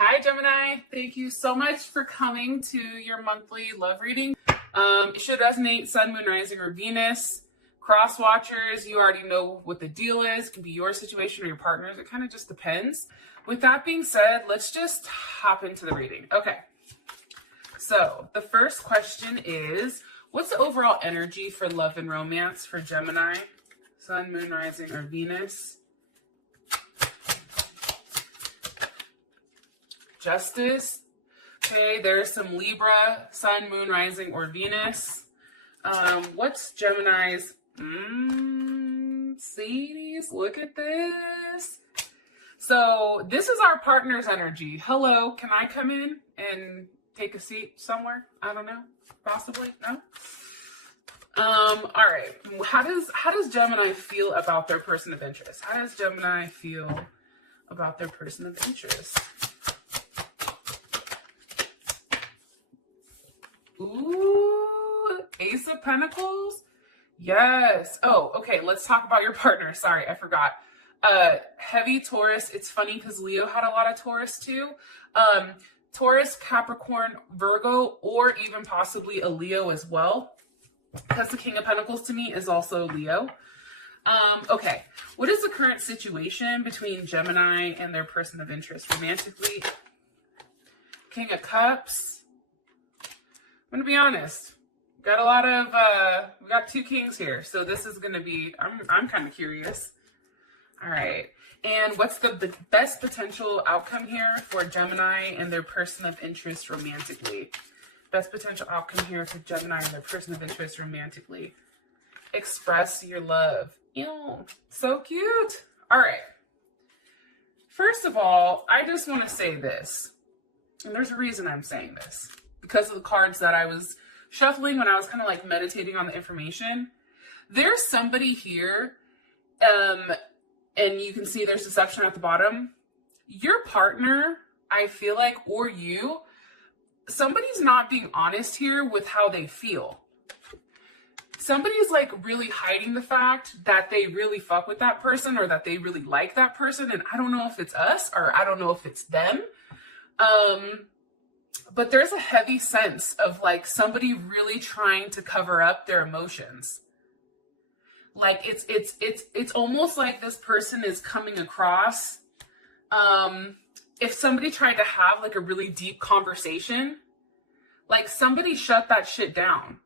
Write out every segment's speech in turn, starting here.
Hi, Gemini. Thank you so much for coming to your monthly love reading. It should resonate Sun, Moon, Rising, or Venus. Cross watchers, you already know what the deal is. It can be your situation or your partner's. It kind of just depends. With that being said, let's just hop into the reading. Okay. So the first question is, what's the overall energy for love and romance for Gemini? Sun, Moon, Rising, or Venus? Justice. Okay, there's some Libra, Sun, Moon, Rising, or Venus. What's Gemini's? Sadies, look at this. So this is our partner's energy. Hello, can I come in and take a seat somewhere? I don't know, possibly, no? All right, how does Gemini feel about their person of interest? How does Gemini feel about their person of interest? Ooh, Ace of Pentacles. Yes. Oh, okay. Let's talk about your partner. Sorry, I forgot. Heavy Taurus. It's funny because Leo had a lot of Taurus too. Taurus, Capricorn, Virgo, or even possibly a Leo as well. Because the King of Pentacles to me is also Leo. Okay. What is the current situation between Gemini and their person of interest romantically? King of Cups. I'm going to be honest. Got a lot of, we got two kings here. So this is going to be, I'm kind of curious. All right. And what's the best potential outcome here for Gemini and their person of interest romantically? Best potential outcome here for Gemini and their person of interest romantically. Express your love. Ew, so cute. All right. First of all, I just want to say this. And there's a reason I'm saying this. Because of the cards that I was shuffling when I was kind of like meditating on the information. There's somebody here, and you can see there's deception at the bottom. Your partner, I feel like, or you, somebody's not being honest here with how they feel. Somebody's like really hiding the fact that they really fuck with that person or that they really like that person. And I don't know if it's us or I don't know if it's them. But there's a heavy sense of like somebody really trying to cover up their emotions. Like it's almost like this person is coming across. If somebody tried to have like a really deep conversation, like somebody shut that shit down.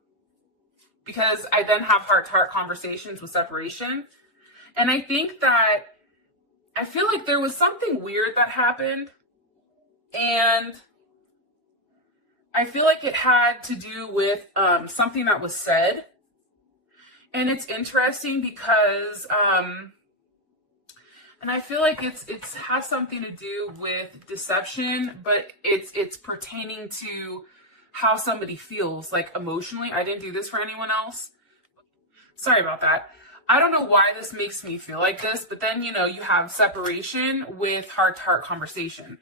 Because I then have heart-to-heart conversations with separation. And I think that, I feel like there was something weird that happened. And I feel like it had to do with something that was said. And it's interesting because, and I feel like it's has something to do with deception, but it's pertaining to how somebody feels, like emotionally. I didn't do this for anyone else. Sorry about that. I don't know why this makes me feel like this, but then, you know, you have separation with heart-to-heart conversation.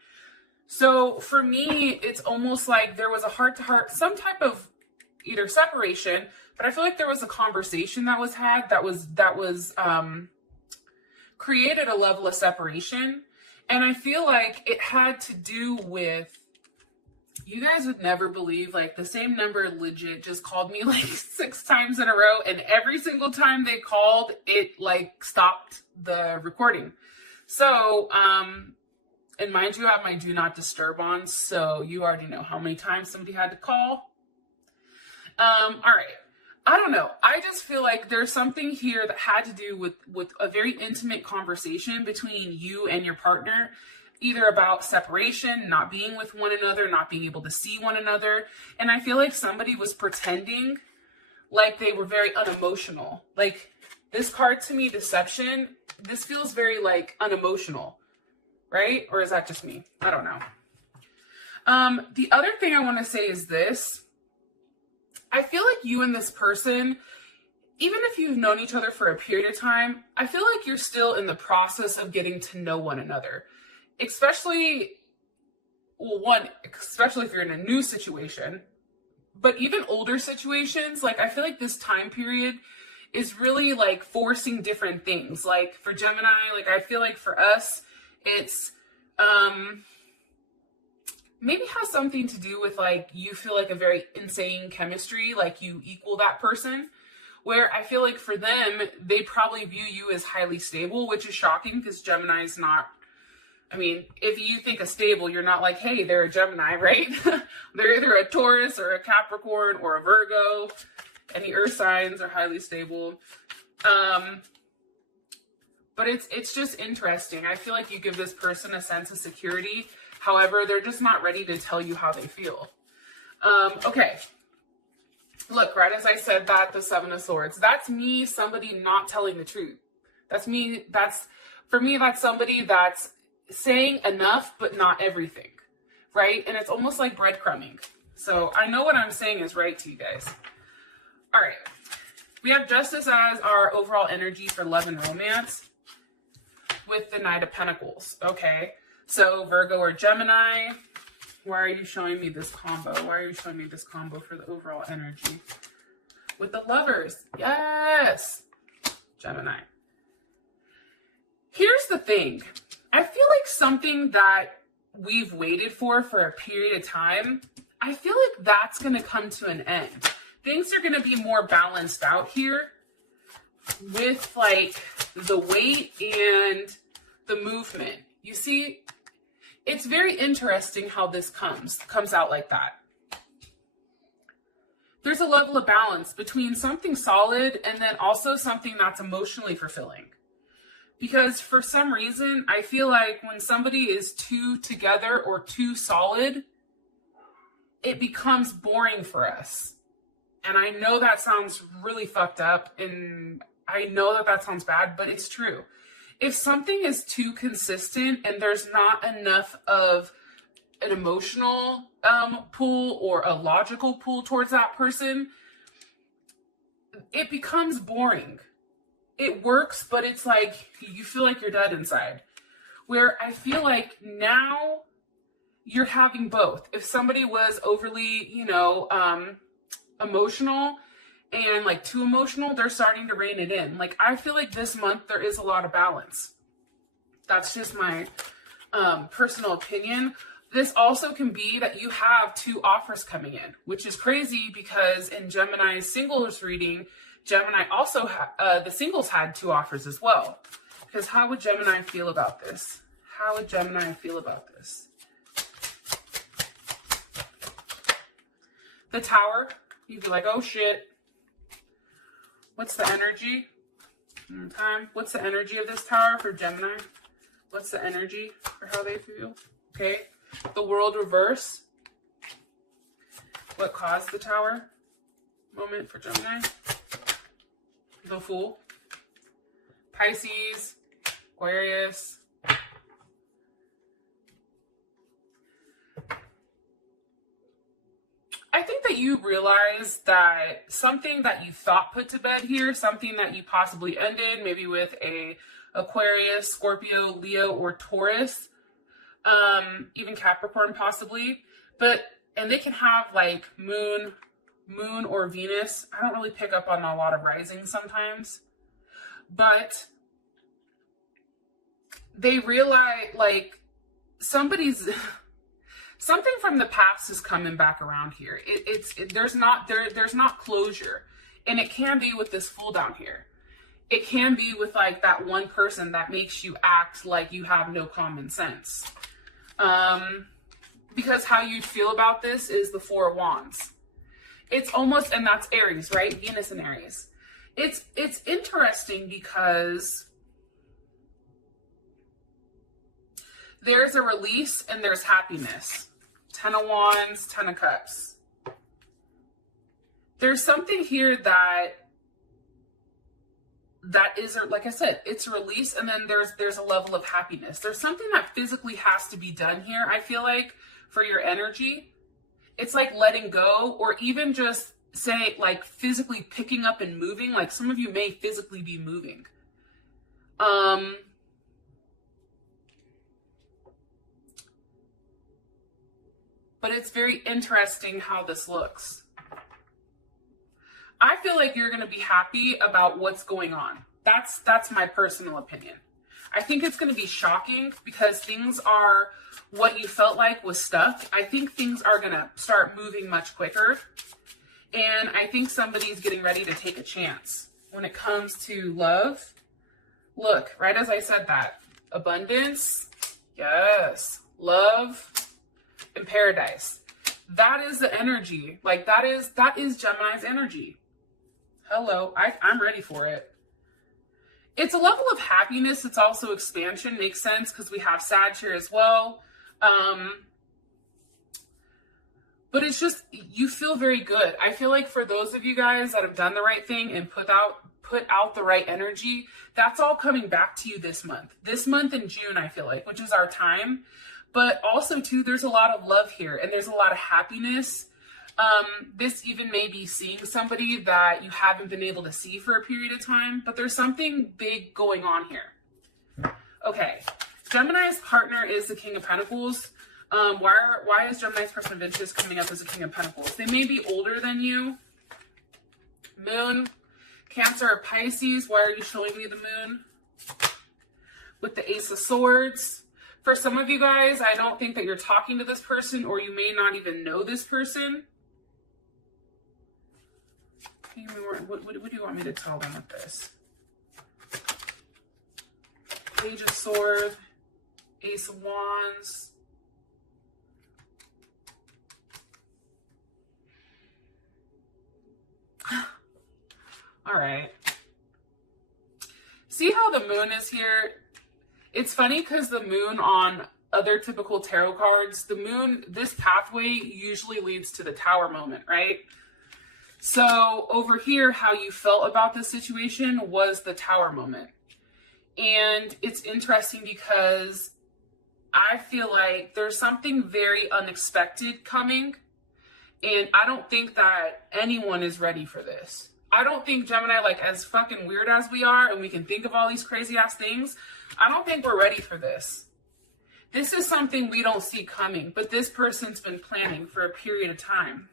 So for me, it's almost like there was a heart-to-heart, some type of either separation, but I feel like there was a conversation that was had that was created a level of separation. And I feel like it had to do with, you guys would never believe, like the same number legit just called me like 6 times in a row. And every single time they called, it like stopped the recording. So, and mind you, I have my do not disturb on, so you already know how many times somebody had to call. All right. I don't know. I just feel like there's something here that had to do with a very intimate conversation between you and your partner, either about separation, not being with one another, not being able to see one another. And I feel like somebody was pretending like they were very unemotional. Like this card to me, deception, this feels very like unemotional. Right? Or is that just me? I don't know. The other thing I want to say is this. I feel like you and this person, even if you've known each other for a period of time, I feel like you're still in the process of getting to know one another. Especially if you're in a new situation. But even older situations, like I feel like this time period is really like forcing different things. Like for Gemini, like I feel like for us, it's maybe has something to do with like you feel like a very insane chemistry, like you equal that person. Where I feel like for them, they probably view you as highly stable, which is shocking because Gemini is not. I mean, if you think of stable, you're not like, hey, they're a Gemini, right? They're either a Taurus or a Capricorn or a Virgo. Any earth signs are highly stable. But it's just interesting. I feel like you give this person a sense of security. However, they're just not ready to tell you how they feel. Okay. Look, right as I said that, the Seven of Swords, that's me, somebody not telling the truth. That's me. For me, that's somebody that's saying enough, but not everything, right? And it's almost like breadcrumbing. So I know what I'm saying is right to you guys. All right. We have Justice as our overall energy for love and romance with the Knight of Pentacles. Okay. So Virgo or Gemini, why are you showing me this combo? Why are you showing me this combo for the overall energy? With the Lovers. Yes. Gemini. Here's the thing. I feel like something that we've waited for a period of time, I feel like that's going to come to an end. Things are going to be more balanced out here with like the weight and the movement. You see, it's very interesting how this comes out like that. There's a level of balance between something solid and then also something that's emotionally fulfilling. Because for some reason, I feel like when somebody is too together or too solid, it becomes boring for us. And I know that sounds really fucked up, and I know that that sounds bad, but it's true. If something is too consistent and there's not enough of an emotional pull or a logical pull towards that person, it becomes boring. It works, but it's like you feel like you're dead inside. Where I feel like now you're having both. If somebody was overly, emotional and like too emotional, they're starting to rein it in. Like I feel like this month there is a lot of balance. That's just my personal opinion. This also can be that you have two offers coming in, which is crazy because in Gemini's singles reading, Gemini also, the singles had two offers as well. Because how would Gemini feel about this? How would Gemini feel about this? The Tower, you'd be like, oh shit. What's the energy? What's the energy of this Tower for Gemini? What's the energy for how they feel? Okay. The World reverse. What caused the Tower moment for Gemini? The Fool. Pisces. Aquarius. I think that you realize that something that you thought put to bed here, something that you possibly ended, maybe with a Aquarius, Scorpio, Leo, or Taurus, even Capricorn possibly, and they can have like moon or Venus. I don't really pick up on a lot of risings sometimes, but they realize like something from the past is coming back around here. There's not closure, and it can be with this Fool down here. It can be with like that one person that makes you act like you have no common sense. Because how you'd feel about this is the Four of Wands. It's almost, and that's Aries, right? Venus and Aries. It's interesting because there's a release and there's happiness. Ten of Wands, Ten of Cups. There's something here that is, like I said, it's a release, and then there's a level of happiness. There's something that physically has to be done here, I feel like, for your energy. It's like letting go, or even just say like physically picking up and moving. Like some of you may physically be moving. But it's very interesting how this looks. I feel like you're going to be happy about what's going on. That's my personal opinion. I think it's going to be shocking because things are what you felt like was stuck. I think things are going to start moving much quicker. And I think somebody's getting ready to take a chance when it comes to love. Look, right as I said that, abundance, yes, love, and paradise. That is the energy. Like that is Gemini's energy. Hello, I'm ready for it. It's a level of happiness. It's also expansion. Makes sense because we have Sag here as well. But it's just, you feel very good. I feel like for those of you guys that have done the right thing and put out the right energy, that's all coming back to you this month. This month in June, I feel like, which is our time. But also, too, there's a lot of love here and there's a lot of happiness. This even may be seeing somebody that you haven't been able to see for a period of time, but there's something big going on here. Okay, Gemini's partner is the King of Pentacles. Why is Gemini's person of interest coming up as a King of Pentacles? They may be older than you. Moon, Cancer, or Pisces. Why are you showing me the moon? With the Ace of Swords. For some of you guys, I don't think that you're talking to this person, or you may not even know this person. What do you want me to tell them with this? Page of Swords, Ace of Wands. All right. See how the moon is here? It's funny because the moon on other typical tarot cards, the moon, this pathway usually leads to the Tower moment, right? So over here, how you felt about the situation was the Tower moment. And it's interesting because I feel like there's something very unexpected coming. And I don't think that anyone is ready for this. I don't think Gemini, like as fucking weird as we are and we can think of all these crazy ass things, I don't think we're ready for this. This is something we don't see coming, but this person's been planning for a period of time.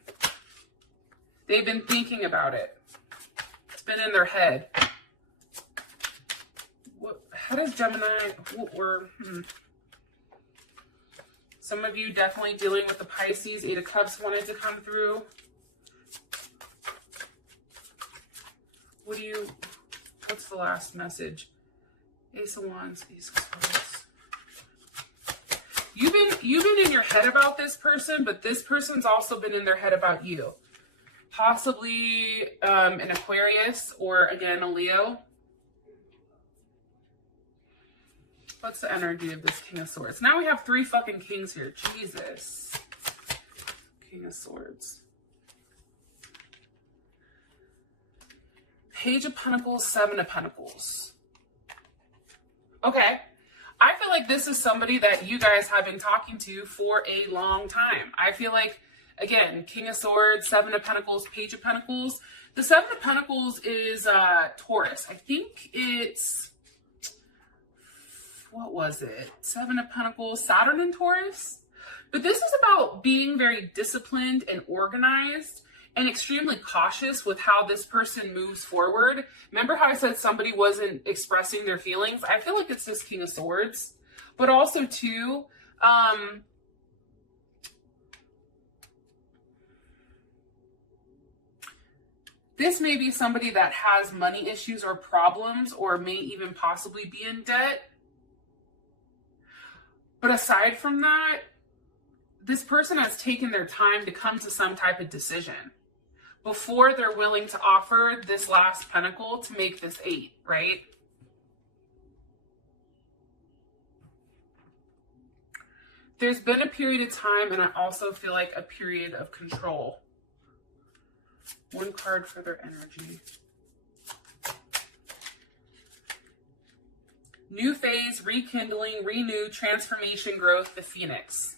They've been thinking about it. It's been in their head. How does Gemini, Some of you definitely dealing with the Pisces. 8 of Cups wanted to come through. What's the last message? Ace of Wands, Ace of Swords. You've been in your head about this person, but this person's also been in their head about you. Possibly an Aquarius or, again, a Leo. What's the energy of this King of Swords? Now we have 3 fucking kings here. Jesus. King of Swords. Page of Pentacles, 7 of Pentacles. Okay. I feel like this is somebody that you guys have been talking to for a long time. I feel like, again, King of Swords, 7 of Pentacles, Page of Pentacles. The 7 of Pentacles is Taurus. I think it's, what was it? 7 of Pentacles, Saturn and Taurus. But this is about being very disciplined and organized and extremely cautious with how this person moves forward. Remember how I said somebody wasn't expressing their feelings? I feel like it's this King of Swords. But also, too, this may be somebody that has money issues or problems or may even possibly be in debt. But aside from that, this person has taken their time to come to some type of decision before they're willing to offer this last pentacle to make this 8, right? There's been a period of time, and I also feel like a period of control. 1 card for their energy. New phase, rekindling, renew, transformation, growth, the Phoenix.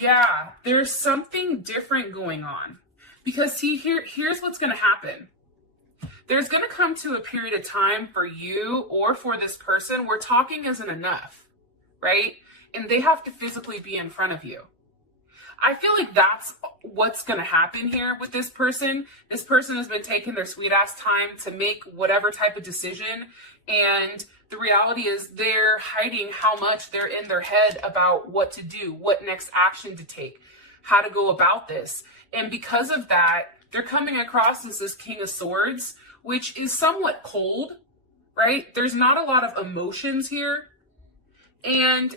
Yeah, there's something different going on. Because see, here's what's going to happen. There's going to come to a period of time for you or for this person where talking isn't enough, right? And they have to physically be in front of you. I feel like that's what's going to happen here with this person. This person has been taking their sweet ass time to make whatever type of decision. And the reality is they're hiding how much they're in their head about what to do, what next action to take, how to go about this. And because of that, they're coming across as this King of Swords, which is somewhat cold, right? There's not a lot of emotions here. And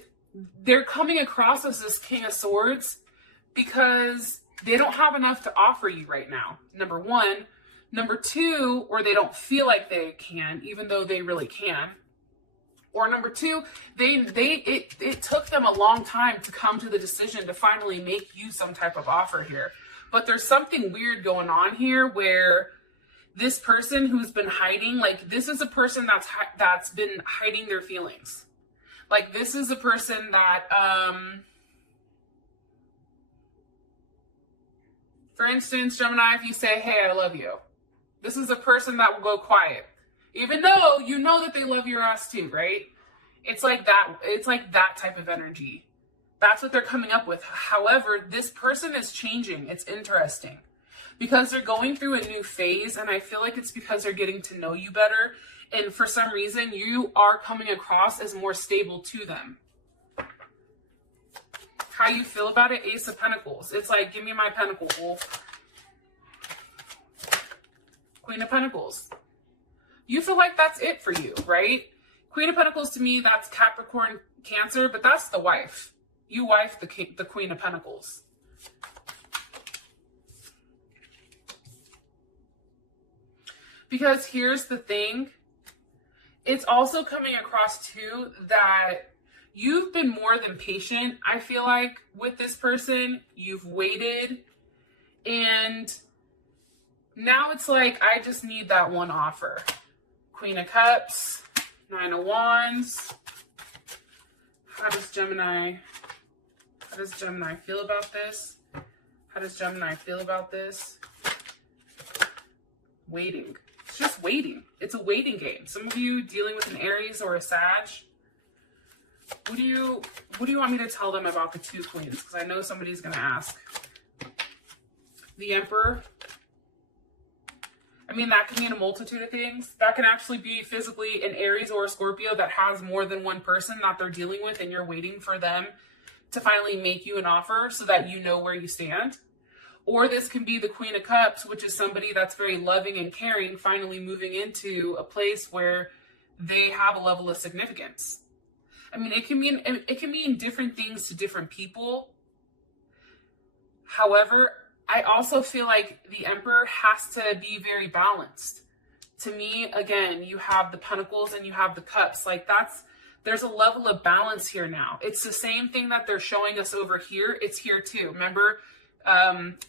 they're coming across as this King of Swords because they don't have enough to offer you right now, number one. Number two, or they don't feel like they can, even though they really can. Or number two, it took them a long time to come to the decision to finally make you some type of offer here. But there's something weird going on here where this person who's been hiding, like this is a person that's been hiding their feelings. Like this is a person that, for instance, Gemini, if you say, hey, I love you, this is a person that will go quiet, even though you know that they love your ass too, right? It's like that. It's like that type of energy. That's what they're coming up with. However, this person is changing. It's interesting because they're going through a new phase. And I feel like it's because they're getting to know you better. And for some reason, you are coming across as more stable to them. How you feel about it? Ace of Pentacles. It's like, give me my pentacle, wolf. Queen of Pentacles. You feel like that's it for you, right? Queen of Pentacles to me, that's Capricorn, Cancer, but that's the wife. You wife the Queen of Pentacles. Because here's the thing. It's also coming across too that you've been more than patient, I feel like, with this person. You've waited. And now it's like, I just need that one offer. Queen of Cups, Nine of Wands. How does Gemini feel about this? How does Gemini feel about this? Waiting. It's just waiting. It's a waiting game. Some of you dealing with an Aries or a Sag. What do you want me to tell them about the two queens? Because I know somebody's going to ask. The Emperor. I mean, that can mean a multitude of things. That can actually be physically an Aries or a Scorpio that has more than one person that they're dealing with, and you're waiting for them to finally make you an offer so that you know where you stand. Or this can be the Queen of Cups, which is somebody that's very loving and caring, finally moving into a place where they have a level of significance. I mean, it can mean different things to different people. However, I also feel like the Emperor has to be very balanced. To me, again, you have the Pentacles and you have the Cups. Like there's a level of balance here now. It's the same thing that they're showing us over here. It's here too. Remember,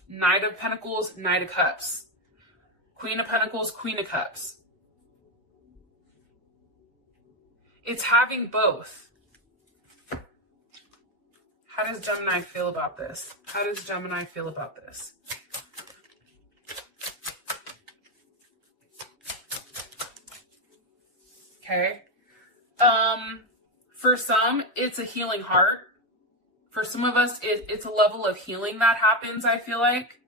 Knight of Pentacles, Knight of Cups. Queen of Pentacles, Queen of Cups. It's having both. How does Gemini feel about this? How does Gemini feel about this? Okay. For some, it's a healing heart. For some of us, it's a level of healing that happens, I feel like.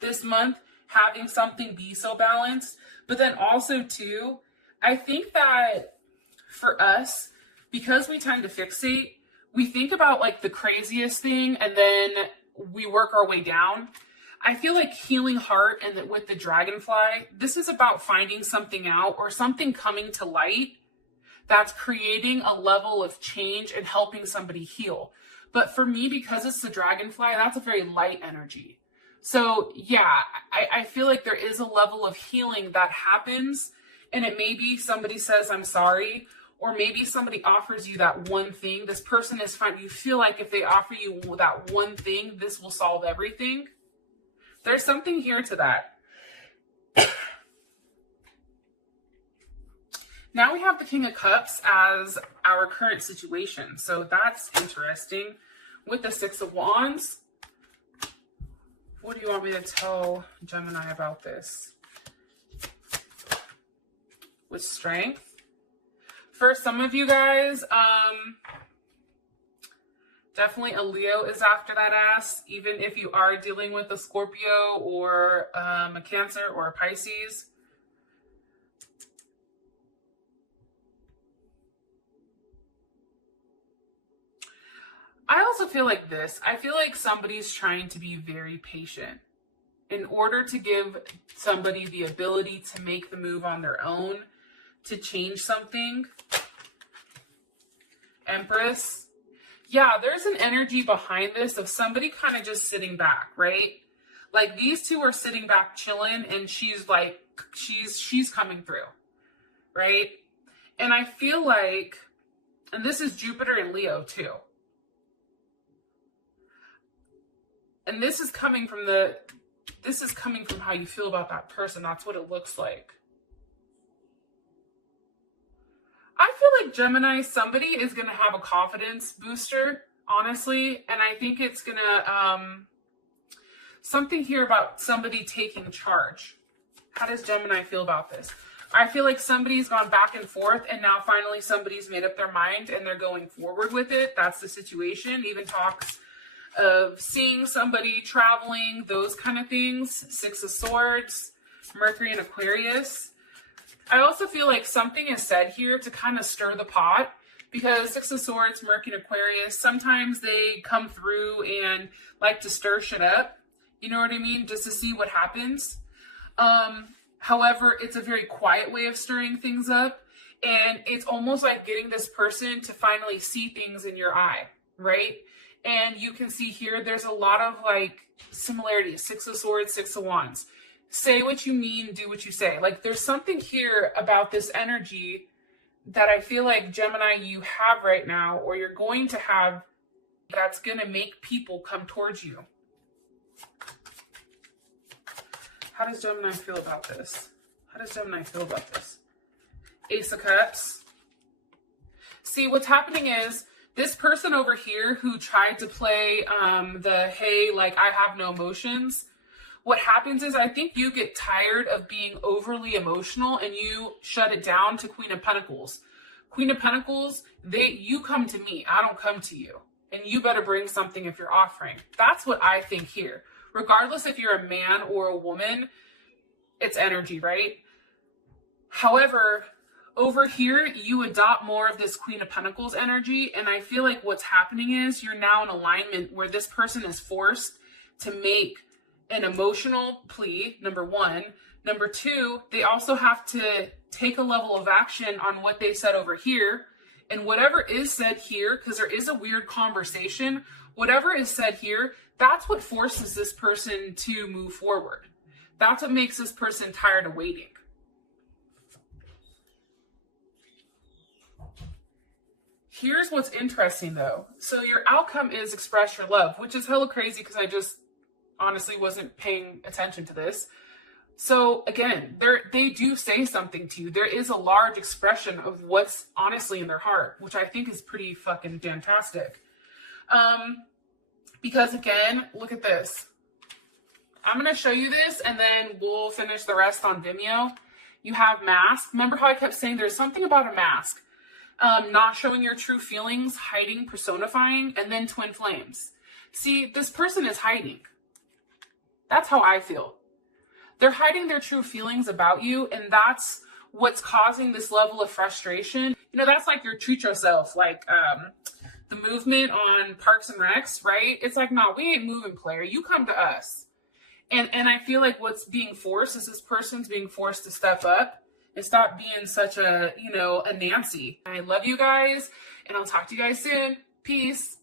This month, having something be so balanced. But then also, too, I think that for us, because we tend to fixate, we think about like the craziest thing and then we work our way down. I feel like healing heart and with the dragonfly, this is about finding something out or something coming to light that's creating a level of change and helping somebody heal. But for me, because it's the dragonfly, that's a very light energy. So yeah, I feel like there is a level of healing that happens, and it may be somebody says, I'm sorry, or maybe somebody offers you that one thing. This person is fine. You feel like if they offer you that one thing, this will solve everything. There's something here to that. Now we have the King of Cups as our current situation. So that's interesting. With the Six of Wands, what do you want me to tell Gemini about this? With Strength. For some of you guys, Definitely a Leo is after that ass, even if you are dealing with a Scorpio or a Cancer or a Pisces. I also feel like this. I feel like somebody's trying to be very patient in order to give somebody the ability to make the move on their own, to change something. Empress. Yeah, there's an energy behind this of somebody kind of just sitting back, right? Like these two are sitting back chilling and she's like, she's coming through, right? And I feel like, and this is Jupiter and Leo too. And this is coming from how you feel about that person. That's what it looks like. I feel like Gemini, somebody is going to have a confidence booster, honestly. And I think it's going to, something here about somebody taking charge. How does Gemini feel about this? I feel like somebody's gone back and forth and now finally somebody's made up their mind and they're going forward with it. That's the situation. Even talks of seeing somebody traveling, those kind of things. Six of Swords, Mercury and Aquarius. I also feel like something is said here to kind of stir the pot because Six of Swords, Mercury and Aquarius, sometimes they come through and like to stir shit up. You know what I mean? Just to see what happens. However, it's a very quiet way of stirring things up. And it's almost like getting this person to finally see things in your eye, right? And you can see here, there's a lot of like similarities. Six of Swords, Six of Wands. Say what you mean, do what you say. Like there's something here about this energy that I feel like Gemini you have right now, or you're going to have, that's going to make people come towards you. How does Gemini feel about this? How does Gemini feel about this? Ace of Cups. See, what's happening is this person over here who tried to play hey, like I have no emotions. What happens is I think you get tired of being overly emotional and you shut it down to Queen of Pentacles. Queen of Pentacles, you come to me. I don't come to you. And you better bring something if you're offering. That's what I think here. Regardless if you're a man or a woman, it's energy, right? However, over here, you adopt more of this Queen of Pentacles energy. And I feel like what's happening is you're now in alignment where this person is forced to make an emotional plea, number one. Number two, they also have to take a level of action on what they said over here. And whatever is said here, because there is a weird conversation, whatever is said here, that's what forces this person to move forward. That's what makes this person tired of waiting. Here's what's interesting though. So your outcome is express your love, which is hella crazy because I just honestly wasn't paying attention to this. So again, they do say something to you. There is a large expression of what's honestly in their heart, which I think is pretty fucking fantastic. Because again, look at this. I'm going to show you this and then we'll finish the rest on Vimeo. You have mask. Remember how I kept saying there's something about a mask. Not showing your true feelings, hiding, personifying, and then twin flames. See, this person is hiding. That's how I feel. They're hiding their true feelings about you, and that's what's causing this level of frustration. You know, that's like your treat yourself, like the movement on Parks and Recs, right? It's like, no, we ain't moving, player. You come to us. And I feel like what's being forced is this person's being forced to step up and stop being such a, a Nancy. I love you guys, and I'll talk to you guys soon. Peace.